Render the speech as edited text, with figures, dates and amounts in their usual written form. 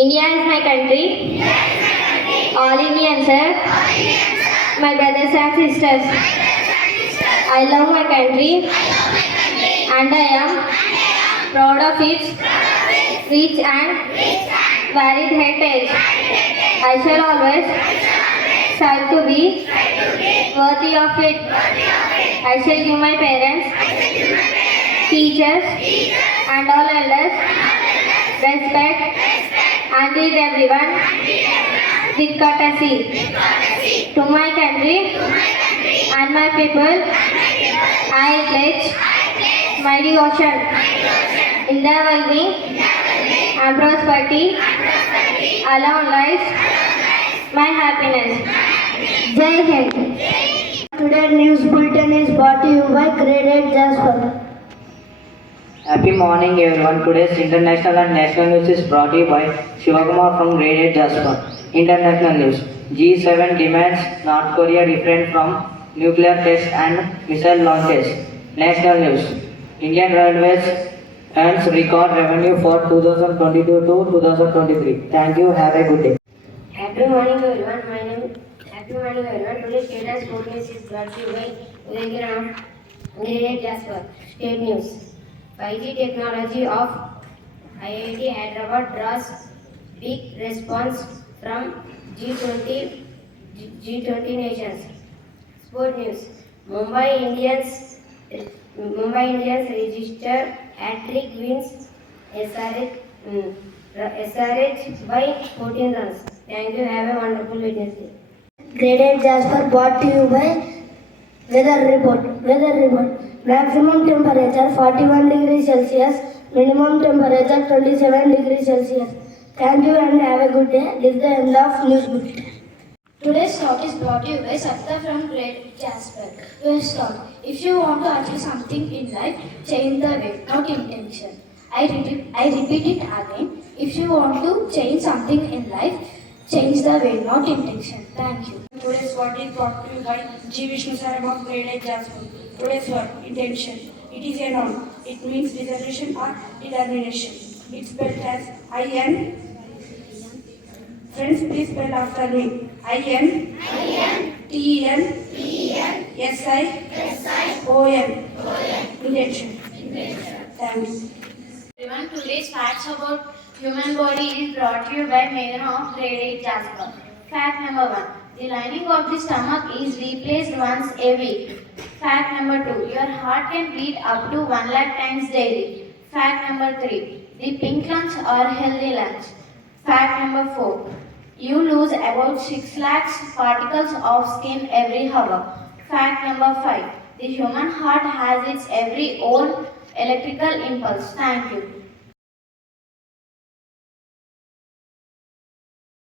India is my country. All Indians, sir. My brothers and sisters. I love my country. And I am proud of its rich and varied heritage. I shall always strive to be worthy of it. I shall give my parents, teachers, and all elders respect and treat everyone with courtesy. To my country and my people, I pledge my devotion in the well-being and prosperity alone lies my happiness. Jai Hind. Today's news bulletin is brought to you by Grade-VIII Jasper. Happy morning everyone. Today's international and national news is brought to you by Shivakumar from Grade-VIII Jasper. International news. G7 demands North Korea refrain from nuclear tests and missile launches. National news. Indian Railways earns record revenue for 2022 to 2023. Thank you. Have a good day. Happy morning everyone. Today's state and sport news is brought to you by Grade-VIII Jasper. State news. 5G technology of IIT Hyderabad draws big response from G20 nations. Sport news. Mumbai Indians register hat-trick wins SRH by 14 runs. Thank you. Have a wonderful Wednesday. Grade-VIII Jasper brought to you by Weather report. Maximum temperature 41 degrees Celsius. Minimum temperature 27 degrees Celsius. Thank you and have a good day. This is the end of news bulletin. Today's talk is brought to you by Sapta from Grade Jasper. Today's talk. If you want to achieve something in life, change the way, not intention. I repeat it again. If you want to change something in life, change the way, not intention. Thank you. Today's word is brought to you by G. Vishnu Saram of Grade-VIII Jasper. Today's word, intention. It is a noun. It means resolution or determination. It's spelled as I-N. Friends, please spell after me. I-N. T-E-N. S-I-O-N. Intention. Thank you. Everyone, today's facts about human body is brought to you by Megan of Grade-VIII Jasper. Fact number 1. The lining of the stomach is replaced once a week. Fact number 2. Your heart can beat up to 1 lakh times daily. Fact number 3. The pink lungs are healthy lungs. Fact number 4. You lose about 6 lakhs particles of skin every hour. Fact number 5. The human heart has its every own electrical impulse. Thank you.